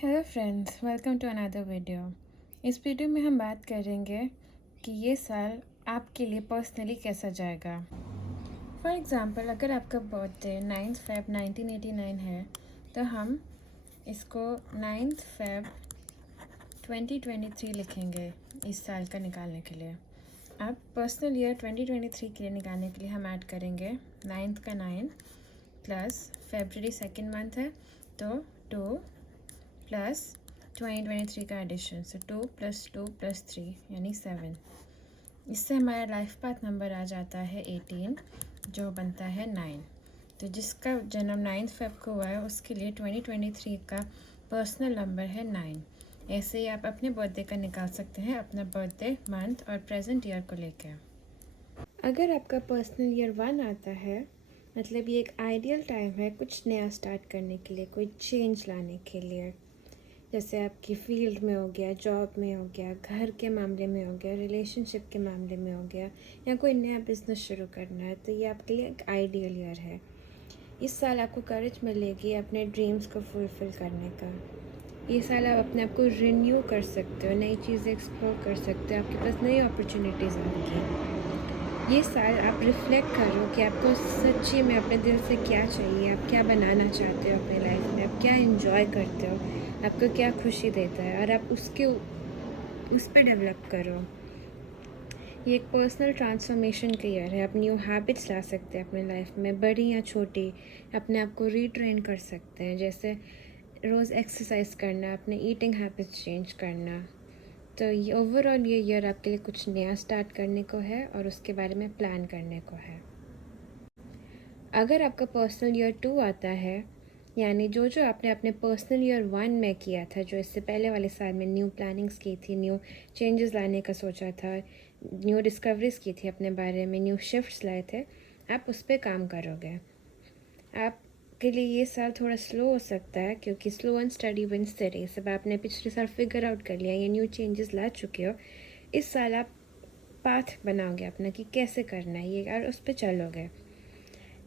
Hello friends, welcome to another video. इस video में हम बात करेंगे कि ये साल आपके लिए पर्सनली कैसा जाएगा। फॉर एग्ज़ाम्पल, अगर आपका बर्थडे 9 फ़ेब 1989 है तो हम इसको 9 फ़ेब 2023 लिखेंगे इस साल का निकालने के लिए। अब पर्सनल ईयर 2023 के लिए निकालने के लिए हम ऐड करेंगे 9th का 9 प्लस फेब्रवरी सेकेंड मंथ है तो 2 प्लस 2023 का एडिशन, सो 2 + 3 यानी 7। इससे हमारा लाइफ पाथ नंबर आ जाता है 18 जो बनता है 9। तो जिसका जन्म 9 फ़ेब को हुआ है उसके लिए 2023 का पर्सनल नंबर है 9। ऐसे ही आप अपने बर्थडे का निकाल सकते हैं, अपना बर्थडे मंथ और प्रेजेंट ईयर को लेकर। अगर आपका पर्सनल ईयर 1 आता है, मतलब ये एक आइडियल टाइम है कुछ नया स्टार्ट करने के लिए, कोई चेंज लाने के लिए। जैसे आपकी फील्ड में हो गया, जॉब में हो गया, घर के मामले में हो गया, रिलेशनशिप के मामले में हो गया, या कोई नया बिजनेस शुरू करना है, तो ये आपके लिए एक आइडियल ईयर है। इस साल आपको करेज मिलेगी अपने ड्रीम्स को फुलफ़िल करने का। ये साल आप अपने आप को रिन्यू कर सकते हो, नई चीज़ें एक्सप्लोर कर सकते हो, आपके पास नई अपॉर्चुनिटीज़ आएंगी। ये साल आप रिफ़्लेक्ट करो कि आपको सच्ची में अपने दिल से क्या चाहिए, आप क्या बनाना चाहते हो अपनी लाइफ में, आप क्या एंजॉय करते हो, आपको क्या खुशी देता है, और आप उस पर डेवलप करो। ये एक पर्सनल ट्रांसफॉर्मेशन का ईयर है। आप न्यू हैबिट्स ला सकते हैं अपने लाइफ में, बड़ी या छोटी। अपने आप को रीट्रेन कर सकते हैं, जैसे रोज़ एक्सरसाइज करना, अपने ईटिंग हैबिट्स चेंज करना। तो ये ओवरऑल ये ईयर आपके लिए कुछ नया स्टार्ट करने को है और उसके बारे में प्लान करने को है। अगर आपका पर्सनल ईयर 2 आता है, यानी जो आपने अपने पर्सनल ईयर 1 में किया था, जो इससे पहले वाले साल में न्यू प्लानिंग्स की थी, न्यू चेंजेस लाने का सोचा था, न्यू डिस्कवरीज की थी अपने बारे में, न्यू शिफ्ट्स लाए थे, आप उस पर काम करोगे। आपके लिए ये साल थोड़ा स्लो हो सकता है क्योंकि slow and study wins the race. अब आपने पिछले साल फिगर आउट कर लिया, ये न्यू चेंजेस ला चुके हो। इस साल आप पाथ बनाओगे अपना कि कैसे करना है ये, और उस पर चलोगे।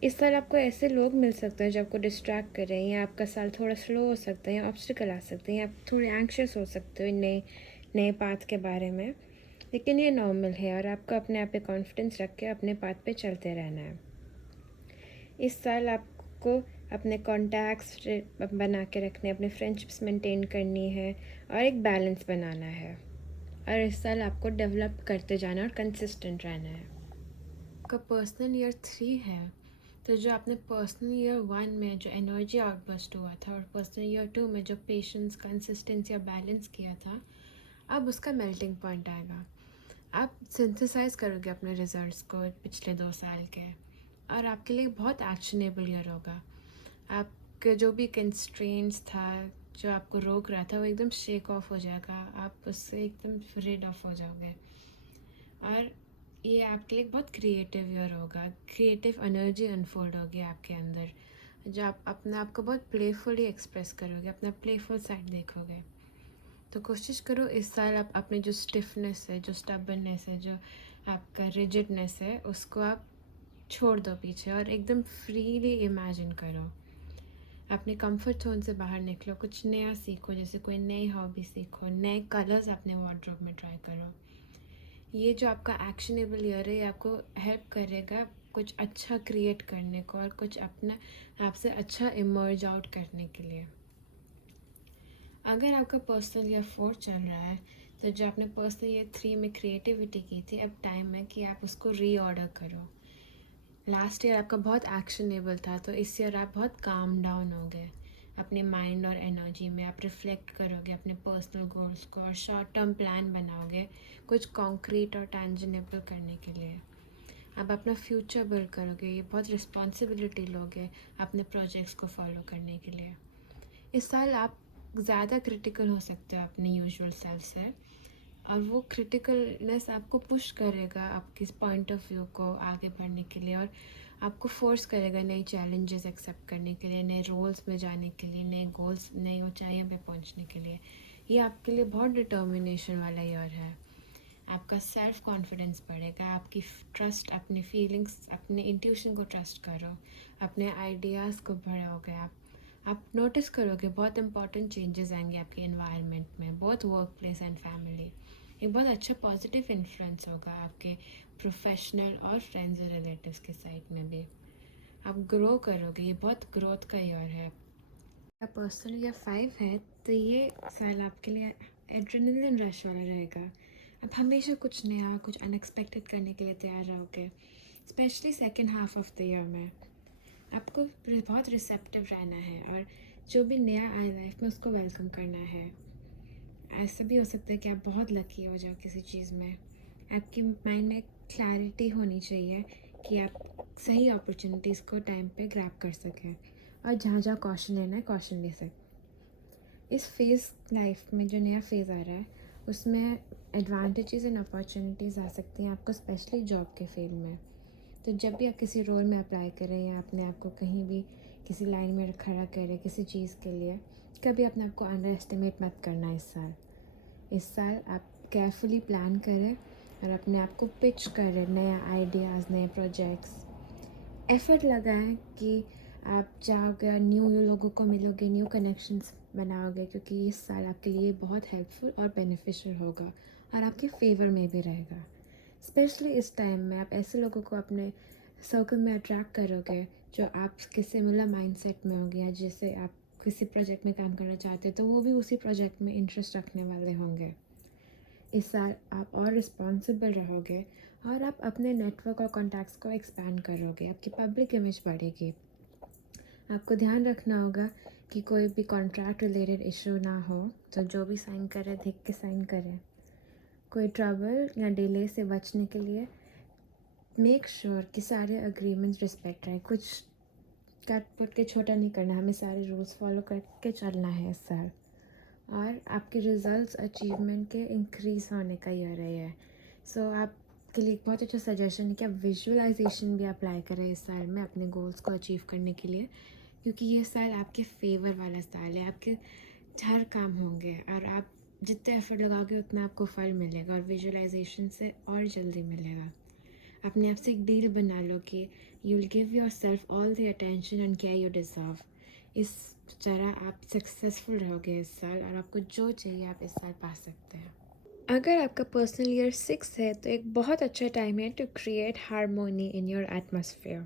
इस साल आपको ऐसे लोग मिल सकते हैं जो आपको डिस्ट्रैक्ट करें, या आपका साल थोड़ा स्लो हो सकता है, या ऑब्स्टिकल आ सकते हैं, या आप थोड़े एंक्शियस हो सकते हो नए नए पाथ के बारे में। लेकिन ये नॉर्मल है और आपको अपने आप पे कॉन्फिडेंस रख के अपने पाथ पे चलते रहना है। इस साल आपको अपने कॉन्टैक्ट्स बना के रखने, अपने फ्रेंडशिप्स मेंटेन करनी है और एक बैलेंस बनाना है। और इस साल आपको डेवलप करते जाना और कंसिस्टेंट रहना है। आपका पर्सनल ईयर 3 है, तो जो आपने पर्सनल ईयर 1 में जो एनर्जी आउटबर्स्ट हुआ था और पर्सनल ईयर 2 में जो पेशेंस, कंसिस्टेंसी और बैलेंस किया था, अब उसका मेल्टिंग पॉइंट आएगा। आप सिंथेसाइज करोगे अपने रिजल्ट्स को पिछले 2 साल के, और आपके लिए बहुत एक्शनेबल ईयर होगा। आपके जो भी कंस्ट्रेंट्स था, जो आपको रोक रहा था, वो एकदम शेक ऑफ हो जाएगा, आप उससे एकदम रिड ऑफ हो जाओगे। और ये आपके लिए बहुत क्रिएटिव ईयर होगा, क्रिएटिव एनर्जी अनफोल्ड होगी आपके अंदर, जो आप अपने आप को बहुत प्लेफुली एक्सप्रेस करोगे, अपना प्लेफुल साइड देखोगे। तो कोशिश करो इस साल आप अपने जो स्टिफनेस है, जो स्टबर्ननेस है, जो आपका रिजिडनेस है, उसको आप छोड़ दो पीछे और एकदम फ्रीली इमेजिन करो। अपने कंफर्ट जोन से बाहर निकलो, कुछ नया सीखो, जैसे कोई नई हॉबी सीखो, नए कलर्स अपने वार्डरोब में ट्राई करो। ये जो आपका एक्शनेबल ईयर है, ये आपको हेल्प करेगा कुछ अच्छा क्रिएट करने को और कुछ अपना आपसे अच्छा इमर्ज आउट करने के लिए। अगर आपका पर्सनल ईयर 4 चल रहा है, तो जो आपने पर्सनल ईयर 3 में क्रिएटिविटी की थी, अब टाइम है कि आप उसको रीऑर्डर करो। लास्ट ईयर आपका बहुत एक्शनेबल था, तो इस ईयर आप बहुत काम डाउन हो गए अपने माइंड और एनर्जी में। आप रिफ्लेक्ट करोगे अपने पर्सनल गोल्स को और शॉर्ट टर्म प्लान बनाओगे कुछ कॉन्क्रीट और टेंजिबल करने के लिए। आप अपना फ्यूचर बिल्ड करोगे, ये बहुत रिस्पॉन्सिबिलिटी लोगे अपने प्रोजेक्ट्स को फॉलो करने के लिए। इस साल आप ज़्यादा क्रिटिकल हो सकते हो अपने यूजुअल सेल्फ से, और वो क्रिटिकलनेस आपको पुश करेगा आपके पॉइंट ऑफ व्यू को आगे बढ़ने के लिए, और आपको फोर्स करेगा नई चैलेंजेस एक्सेप्ट करने के लिए, नए रोल्स में जाने के लिए, नए गोल्स, नई ऊंचाइयों पे पहुंचने के लिए। ये आपके लिए बहुत डिटर्मिनेशन वाला ईयर है। आपका सेल्फ कॉन्फिडेंस बढ़ेगा, आपकी ट्रस्ट, अपने फीलिंग्स, अपने इंट्यूशन को ट्रस्ट करो, अपने आइडियाज़ को बढ़ाओगे आप, आप नोटिस करोगे बहुत इंपॉर्टेंट चेंजेस आएंगे आपके एनवायरनमेंट में, both work place and family. एक बहुत अच्छा पॉजिटिव इन्फ्लुएंस होगा आपके प्रोफेशनल और फ्रेंड्स और रिलेटिव्स के साइड में भी। आप ग्रो करोगे, ये बहुत ग्रोथ का ईयर है। अगर पर्सनल ईयर 5 है तो ये साल आपके लिए एड्रेनलिन रश वाला रहेगा। आप हमेशा कुछ नया, कुछ अनएक्सपेक्टेड करने के लिए तैयार रहोगे, specially second half of the year में। आपको बहुत रिसेप्टिव रहना है और जो भी नया आए लाइफ में उसको वेलकम करना है। ऐसा भी हो सकता है कि आप बहुत लकी हो जाओ किसी चीज़ में। आपके माइंड में क्लैरिटी होनी चाहिए कि आप सही अपॉर्चुनिटीज़ को टाइम पे ग्रैब कर सकें, और जहाँ जहाँ कॉशन लेना है कॉशन ले सकें। इस फेज़ लाइफ में जो नया फेज़ आ रहा है उसमें एडवांटेजेस एंड अपॉर्चुनिटीज़ आ सकती हैं आपको, स्पेशली जॉब के फील्ड में। तो जब भी आप किसी रोल में अप्लाई करें या अपने आप को कहीं भी किसी लाइन में खड़ा करें किसी चीज़ के लिए, कभी अपने आप को अंडर एस्टिमेट मत करना। इस साल आप केयरफुली प्लान करें और अपने आप को पिच करें नया आइडियाज़, नए प्रोजेक्ट्स। एफ़र्ट लगाएं कि आप जाओगे और न्यू लोगों को मिलोगे, न्यू कनेक्शंस बनाओगे, क्योंकि इस साल आपके लिए बहुत हेल्पफुल और बेनिफिशियल होगा और आपके फेवर में भी रहेगा। स्पेशली इस टाइम में आप ऐसे लोगों को अपने सर्कल में अट्रैक्ट करोगे जो आपके सिमिलर माइंडसेट में होंगे, या जैसे आप किसी प्रोजेक्ट में काम करना चाहते हो तो वो भी उसी प्रोजेक्ट में इंटरेस्ट रखने वाले होंगे। इस साल आप और रिस्पॉन्सिबल रहोगे और आप अपने नेटवर्क और कॉन्टैक्ट्स को एक्सपैंड करोगे, आपकी पब्लिक इमेज बढ़ेगी। आपको ध्यान रखना होगा कि कोई भी कॉन्ट्रैक्ट रिलेटेड इशू ना हो, तो जो भी साइन करें देख के साइन करें। कोई ट्रबल या डिले से बचने के लिए मेक श्योर कि सारे अग्रीमेंट्स रिस्पेक्ट रहे, कुछ कट पुट के छोटा नहीं करना, हमें सारे रूल्स फॉलो करके चलना है इस साल। और आपके रिजल्ट्स अचीवमेंट के इंक्रीज़ होने का ईयर है ये। सो आपके लिए एक बहुत अच्छा सजेशन है कि आप विजुअलाइजेशन भी अप्लाई करें इस साल में अपने गोल्स को अचीव करने के लिए, क्योंकि ये साल आपके फेवर वाला साल है। आपके हर काम होंगे और आप जितने एफर्ट लगाओगे उतना आपको फल मिलेगा, और विजुअलाइजेशन से और जल्दी मिलेगा। अपने आप से एक डील बना लो कि you will give your self all the attention and care you deserve. इस तरह आप सक्सेसफुल रहोगे इस साल, और आपको जो चाहिए आप इस साल पा सकते हैं। अगर आपका पर्सनल ईयर 6 है तो एक बहुत अच्छा टाइम है to create harmony in your atmosphere.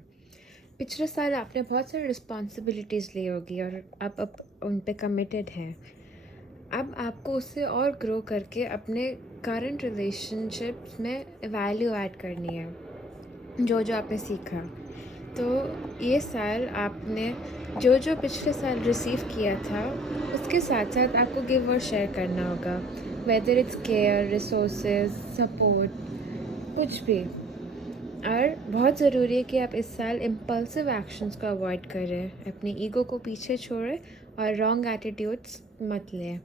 पिछले साल आपने बहुत सारी रिस्पॉन्सिबिलिटीज़ ली होगी और अब उन पे कमिटेड हैं। अब आपको उससे और ग्रो करके अपने करंट रिलेशनशिप्स में वैल्यू ऐड करनी है, जो जो आपने सीखा। तो ये साल आपने जो जो पिछले साल रिसीव किया था उसके साथ साथ आपको गिव और शेयर करना होगा, whether it's care, resources, support, कुछ भी। और बहुत ज़रूरी है कि आप इस साल इम्पल्सिव एक्शंस को अवॉइड करें, अपनी ईगो को पीछे छोड़ें और रॉन्ग एटीट्यूड्स मत लें।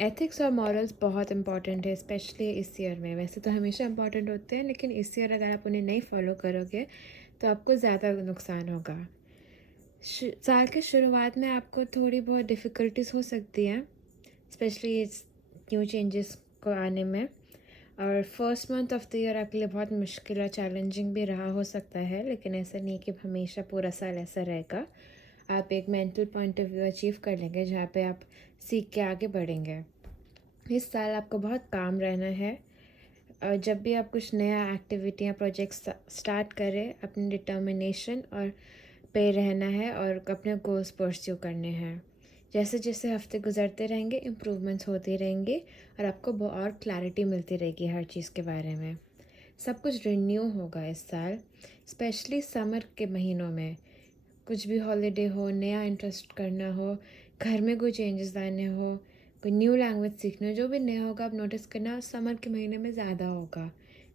एथिक्स और मॉरल्स बहुत इंपॉर्टेंट है, स्पेशली इस ईयर में। वैसे तो हमेशा इंपॉर्टेंट होते हैं, लेकिन इस ईयर अगर आप उन्हें नहीं फॉलो करोगे तो आपको ज़्यादा नुकसान होगा। साल के शुरुआत में आपको थोड़ी बहुत डिफ़िकल्टीज़ हो सकती हैं, स्पेशली इस न्यू चेंजेस को आने में। और first month of the year आपके लिए बहुत मुश्किल और चैलेंजिंग भी रहा हो सकता है, लेकिन ऐसा नहीं कि हमेशा पूरा साल ऐसा रहेगा। आप एक mental point of view achieve कर लेंगे जहाँ पे आप सीख के आगे बढ़ेंगे। इस साल आपको बहुत काम रहना है, और जब भी आप कुछ नया एक्टिविटी या प्रोजेक्ट स्टार्ट करें, अपनी डिटर्मिनेशन और पे रहना है और अपने गोल्स परस्यू करने हैं। जैसे जैसे हफ्ते गुजरते रहेंगे इम्प्रूवमेंट्स होती रहेंगी और आपको और क्लैरिटी मिलती रहेगी हर चीज़ के बारे में। सब कुछ रिन्यू होगा इस साल, स्पेशली समर के महीनों में। कुछ भी हॉलीडे हो, नया इंटरेस्ट करना हो, घर में कोई चेंजेस लाने हो, कोई न्यू लैंग्वेज सीखना हो, जो भी नया होगा आप नोटिस करना समर के महीने में ज़्यादा होगा,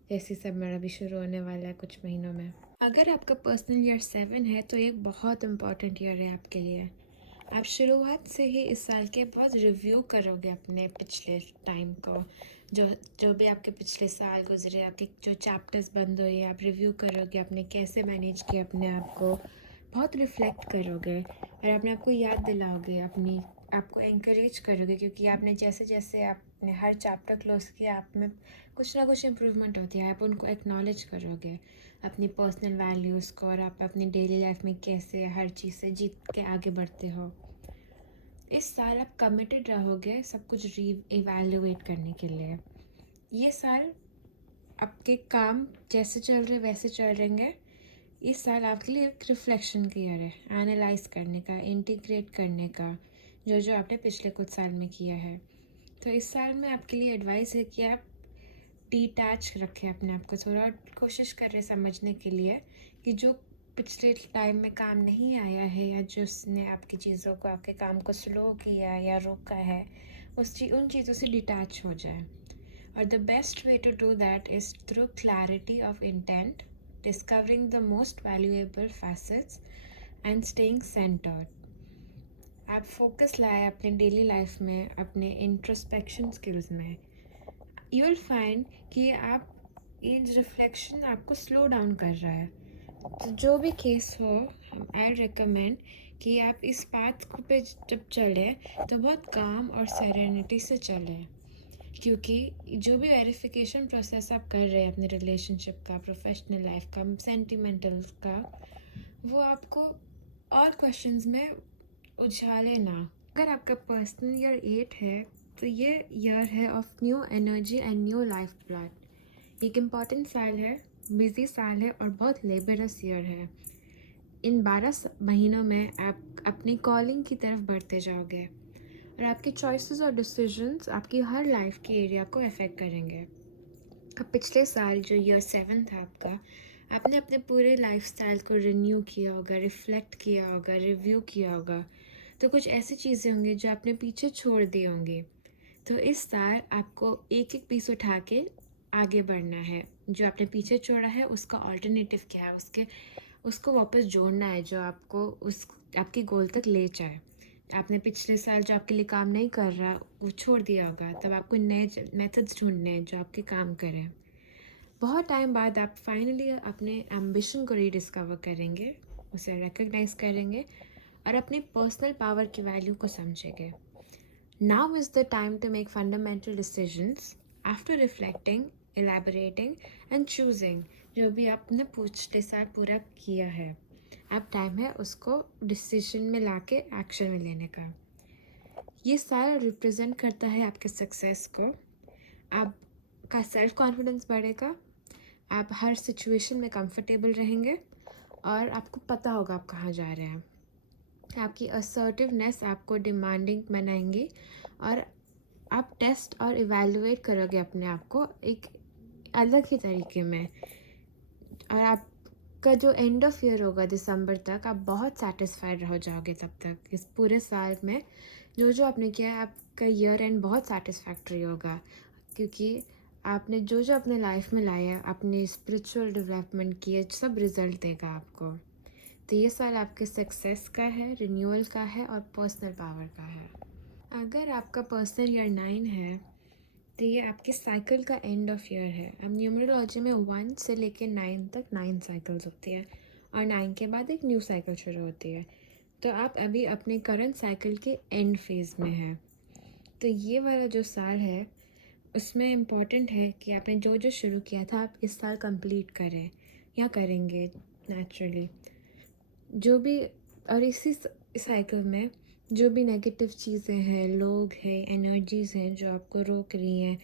जैसे समर अभी शुरू होने वाला है कुछ महीनों में। अगर आपका पर्सनल ईयर 7 है तो एक बहुत इम्पॉर्टेंट ईयर है आपके लिए। आप शुरुआत से ही इस साल के बहुत रिव्यू करोगे अपने पिछले टाइम को, जो जो भी आपके पिछले साल गुजरे, आपके जो चैप्टर्स बंद हुए, आप रिव्यू करोगे आपने कैसे मैनेज किया अपने आप को, बहुत रिफ़्लेक्ट करोगे और अपने आप को याद दिलाओगे, अपनी आपको एनकरेज करोगे, क्योंकि आपने जैसे जैसे आपने हर चैप्टर क्लोज किया आप में कुछ ना कुछ इम्प्रूवमेंट होती है। आप उनको एक्नॉलेज करोगे, अपनी पर्सनल वैल्यूज़ को, और आप अपनी डेली लाइफ में कैसे हर चीज़ से जीत के आगे बढ़ते हो। इस साल आप कमिटेड रहोगे सब कुछ री इवैल्यूएट करने के लिए। ये साल आपके काम जैसे चल रहे वैसे चल रहेंगे। इस साल आपके लिए एक रिफ्लेक्शन का ईयर है, एनालाइज करने का, इंटीग्रेट करने का, जो जो आपने पिछले कुछ साल में किया है। तो इस साल में आपके लिए एडवाइस है कि आप डिटैच रखें अपने आप को, थोड़ा कोशिश करें समझने के लिए कि जो पिछले टाइम में काम नहीं आया है या जिसने आपकी चीज़ों को, आपके काम को स्लो किया या रोका है, उन चीज़ों से डिटैच हो जाए। और the best way to do that is through clarity of intent, discovering the most valuable facets and staying centred. आप फोकस लाए अपने डेली लाइफ में, अपने इंट्रोस्पेक्शन स्किल्स में। यू विल फाइंड कि आप ये रिफ्लेक्शन आपको स्लो डाउन कर रहा है। तो जो भी केस हो, आई रिकमेंड कि आप इस पाथ पे जब चलें तो बहुत काम और सेरेनिटी से चलें, क्योंकि जो भी वेरिफिकेशन प्रोसेस आप कर रहे हैं अपने रिलेशनशिप का, प्रोफेशनल लाइफ का, सेंटिमेंटल का, वो आपको और क्वेश्चंस में उछाले ना। अगर आपका पर्सनल ईयर 8 है तो ये ईयर है of new energy and new life plot. एक इम्पॉर्टेंट साल है, बिजी साल है और बहुत लेबरस ईयर है। इन 12 महीनों में आप अपनी कॉलिंग की तरफ बढ़ते जाओगे और आपके चॉइसेस और डिसीजंस आपकी हर लाइफ के एरिया को अफेक्ट करेंगे। अब पिछले साल जो ईयर 7 था आपका, आपने अपने पूरे लाइफस्टाइल को रिन्यू किया होगा, रिफ्लेक्ट किया होगा, रिव्यू किया होगा। तो कुछ ऐसी चीज़ें होंगी जो आपने पीछे छोड़ दी होंगी। तो इस साल आपको एक एक पीस उठा के आगे बढ़ना है। जो आपने पीछे छोड़ा है उसका ऑल्टरनेटिव क्या है, उसको वापस जोड़ना है जो आपको उस आपके गोल तक ले जाए। आपने पिछले साल जो आपके लिए काम नहीं कर रहा वो छोड़ दिया होगा, तब आपको नए मेथड्स ढूंढने हैं जो आपके काम करें। बहुत टाइम बाद आप फाइनली अपने एम्बिशन को रीडिस्कवर करेंगे, उसे रिकग्नाइज करेंगे और अपनी पर्सनल पावर की वैल्यू को समझेंगे। Now is the time to make fundamental decisions after reflecting, elaborating and choosing। जो भी आपने पिछले साल पूरा किया है, अब टाइम है उसको डिसीजन में लाके एक्शन में लेने का। ये साल रिप्रेजेंट करता है आपके सक्सेस को। आपका सेल्फ कॉन्फिडेंस बढ़ेगा, आप हर सिचुएशन में कंफर्टेबल रहेंगे और आपको पता होगा आप कहाँ जा रहे हैं। आपकी असर्टिवनेस आपको डिमांडिंग बनाएंगी और आप टेस्ट और इवैल्यूएट करोगे अपने आप को एक अलग ही तरीके में। और आपका जो एंड ऑफ ईयर होगा दिसंबर तक, आप बहुत सेटिस्फाइड हो जाओगे तब तक। इस पूरे साल में जो जो आपने किया है, आपका ईयर एंड बहुत सेटिस्फैक्ट्री होगा, क्योंकि आपने जो जो अपने लाइफ में लाया, अपने स्पिरिचुअल डेवलपमेंट किए, सब रिजल्ट देगा आपको। तो ये साल आपके सक्सेस का है, रिन्यूअल का है और पर्सनल पावर का है। अगर आपका पर्सनल ईयर 9 है तो ये आपके साइकिल का एंड ऑफ ईयर है। अब न्यूमरोलॉजी में 1 से लेकर 9 तक 9 साइकिल्स होती है और 9 के बाद एक न्यू साइकिल शुरू होती है। तो आप अभी अपने करंट साइकिल के एंड फेज़ में हैं। तो ये वाला जो साल है उसमें इम्पॉर्टेंट है कि आपने जो जो शुरू किया था आप इस साल कंप्लीट करें या करेंगे नेचुरली। जो भी और इसी साइकिल में जो भी नेगेटिव चीज़ें हैं, लोग हैं, एनर्जीज़ हैं जो आपको रोक रही हैं,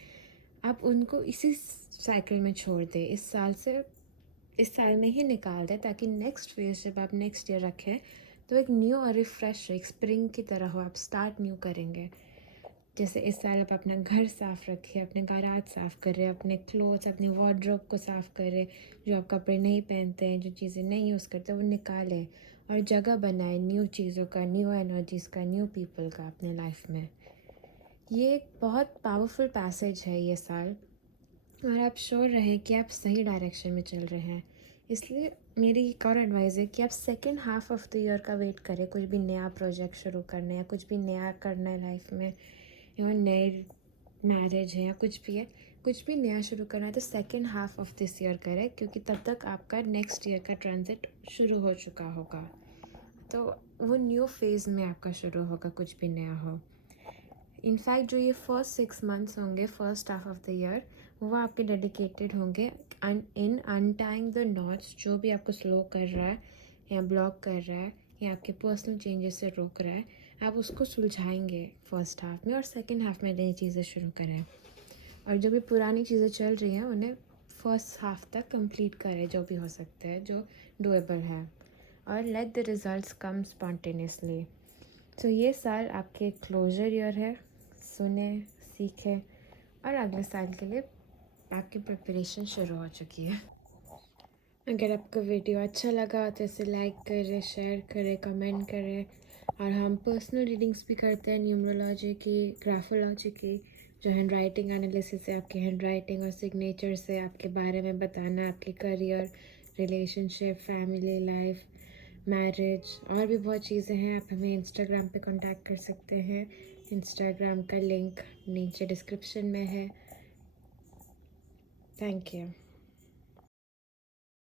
आप उनको इसी साइकिल में छोड़ दें। इस साल में ही निकाल दें, ताकि नेक्स्ट फेज जब आप नेक्स्ट ईयर रखें तो एक न्यू और रिफ्रेश, एक स्प्रिंग की तरह हो, आप स्टार्ट न्यू करेंगे। जैसे इस साल आप अपना घर साफ़ रखें, अपने गैराज साफ़ करें, अपने क्लोथ्स, अपनी वार्डरोब को साफ़ करें, जो आप कपड़े नहीं पहनते हैं, जो चीज़ें नहीं यूज़ करते वो निकालें और जगह बनाएं न्यू चीज़ों का, न्यू एनर्जीज़ का, न्यू पीपल का अपने लाइफ में। ये एक बहुत पावरफुल पैसेज है ये साल, और आप श्योर रहें कि आप सही डायरेक्शन में चल रहे हैं। इसलिए मेरी एक और एडवाइस है कि आप second half of the year का वेट करें, कुछ भी नया प्रोजेक्ट शुरू करना है या कुछ भी नया करना है लाइफ में, या नए मैरिज है या कुछ भी है, कुछ भी नया शुरू करना है तो second half of this year करें, क्योंकि तब तक आपका नेक्स्ट ईयर का ट्रांजिट शुरू हो चुका होगा। तो वो न्यू फेज़ में आपका शुरू होगा कुछ भी नया हो। इनफैक्ट जो ये फर्स्ट 6 मंथ्स होंगे, first half of the year, वो आपके डेडिकेटेड होंगे इन अनटाइंग द नॉट्स, जो भी आपको स्लो कर रहा है या ब्लॉक कर रहा है या आपके पर्सनल चेंजेस से रोक रहा है, आप उसको सुलझाएंगे फर्स्ट हाफ में और सेकंड हाफ में नई चीज़ें शुरू करें। और जो भी पुरानी चीज़ें चल रही हैं उन्हें फर्स्ट हाफ तक कंप्लीट करें, जो भी हो सकता है, जो डुएबल है। और let the results come spontaneously. तो ये साल आपके क्लोजर ईयर है। सुने, सीखें और अगले साल के लिए आपकी प्रिपरेशन शुरू हो चुकी है। अगर आपको वीडियो अच्छा लगा तो इसे लाइक करें, शेयर करें, कमेंट करें। और हम पर्सनल रीडिंग्स भी करते हैं, न्यूमरोलॉजी की, ग्राफोलॉजी की, जो हैंड राइटिंग एनालिसिस है, आपके हैंड राइटिंग और सिग्नेचर से आपके बारे में बताना, आपके career, relationship, family life, marriage और भी बहुत चीज़ें हैं। आप हमें इंस्टाग्राम पे कांटेक्ट कर सकते हैं। इंस्टाग्राम का लिंक नीचे डिस्क्रिप्शन में है। Thank you.